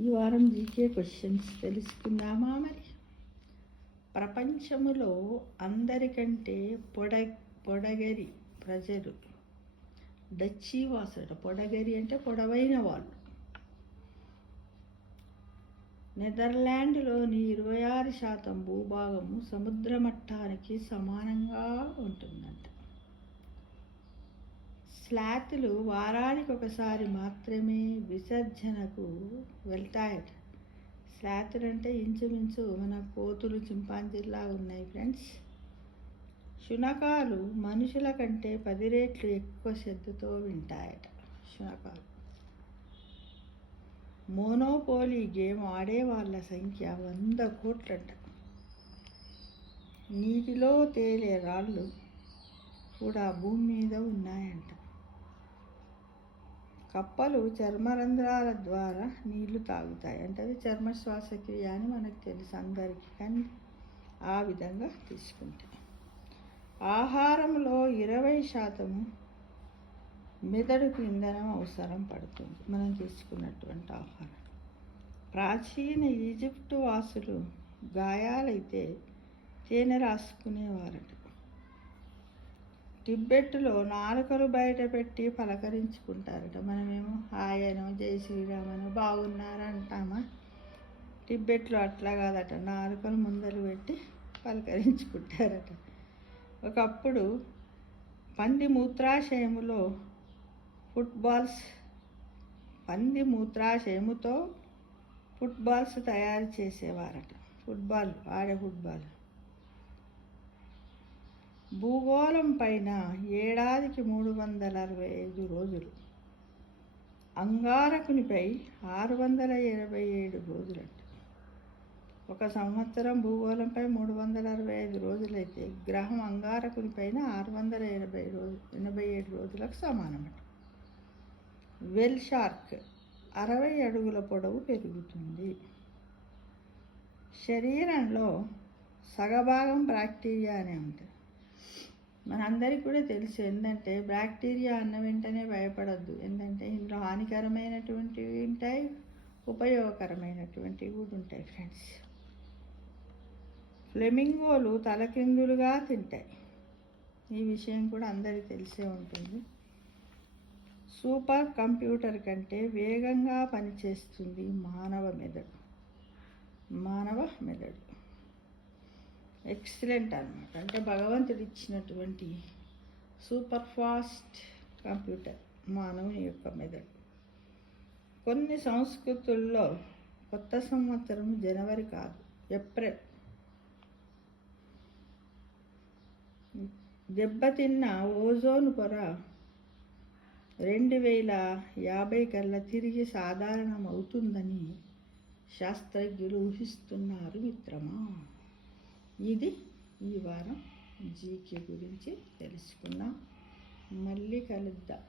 ఈ వారం GK questions తెలుసుకుందామా మరి? ప్రపంచములో అందరికంటే పొడగరి ప్రజలు డచ్చి వాసుడు. పొడగరి అంటే పొడవైన వాళ్ళు. నెదర్లాండ్లోని 26% భూభాగము సముద్ర మట్టానికి సమానంగా ఉంటుందంట. స్లాతులు వారానికి ఒకసారి మాత్రమే విసర్జనకు వెళ్తాయట. స్లాతులు అంటే ఇంచుమించు మన కోతులు, చింపాంజీలా ఉన్నాయి ఫ్రెండ్స్. శునకాలు మనుషుల కంటే 10 రెట్లు ఎక్కువ శ్రద్ధతో వింటాయట. శునకాలు. మోనోపోలీ గేమ్ ఆడే వాళ్ళ సంఖ్య 100 కోట్లంట. నీటిలో తేలే రాళ్ళు కూడా భూమి మీద ఉన్నాయంట. కప్పలు చర్మరంధ్రాల ద్వారా నీళ్లు తాగుతాయి. అంటే అది చర్మ శ్వాసక్రియ అని మనకు తెలుసు అందరికీ, కానీ ఆ విధంగా తీసుకుంటాయి. ఆహారంలో 20% మెదడుకు ఇంధనం అవసరం పడుతుంది మనం తీసుకున్నటువంటి ఆహారం. ప్రాచీన ఈజిప్టు వాసులు గాయాలైతే తేనె రాసుకునేవారట. టిబెట్లో నాలుకలు బయట పెట్టి పలకరించుకుంటారట. మనమేమో హాయనో, జై శ్రీరామనో, బాగున్నారంటామా? టిబెట్లో అట్లా కాదట, నాలుకలు ముందలు పెట్టి పలకరించుకుంటారట. ఒకప్పుడు పంది మూత్రాశయముతో ఫుట్బాల్స్ తయారు చేసేవారట. ఫుట్బాల్. భూగోళం పైన ఏడాదికి 365 రోజులు. అంగారకునిపై 687 రోజులంట. ఒక సంవత్సరం భూగోళంపై 365 రోజులైతే గ్రహం అంగారకుని పైన 687 రోజులకు సమానమట. వెల్ షార్క్ 60 అడుగుల పొడవు పెరుగుతుంది. శరీరంలో సగభాగం బ్యాక్టీరియానే ఉంటుంది. మనందరికీ కూడా తెలుసు ఏంటంటే బ్యాక్టీరియా అన్న వెంటనే భయపడద్దు. ఏంటంటే ఇందులో హానికరమైనటువంటివి ఉంటాయి, ఉపయోగకరమైనటువంటివి కూడా ఉంటాయి ఫ్రెండ్స్. ఫ్లెమింగోలు తలకిందులుగా తింటాయి. ఈ విషయం కూడా అందరికీ తెలిసే ఉంటుంది. సూపర్ కంప్యూటర్ కంటే వేగంగా పనిచేస్తుంది మానవ మెదడు. ఎక్సలెంట్ అన్నమాట. అంటే భగవంతుడు ఇచ్చినటువంటి సూపర్ ఫాస్ట్ కంప్యూటర్ మానవుని యొక్క మెదడు. కొన్ని సంస్కృతుల్లో కొత్త సంవత్సరం జనవరి కాదు, ఏప్రిల్. దెబ్బతిన్న ఓజోన్ పొర 2050 కల్లా తిరిగి సాధారణం అవుతుందని శాస్త్రజ్ఞులు ఊహిస్తున్నారు మిత్రమా. ఇది ఈ వారం జీకే గురించి తెలుసుకుందాం. మళ్ళీ కలుద్దాం.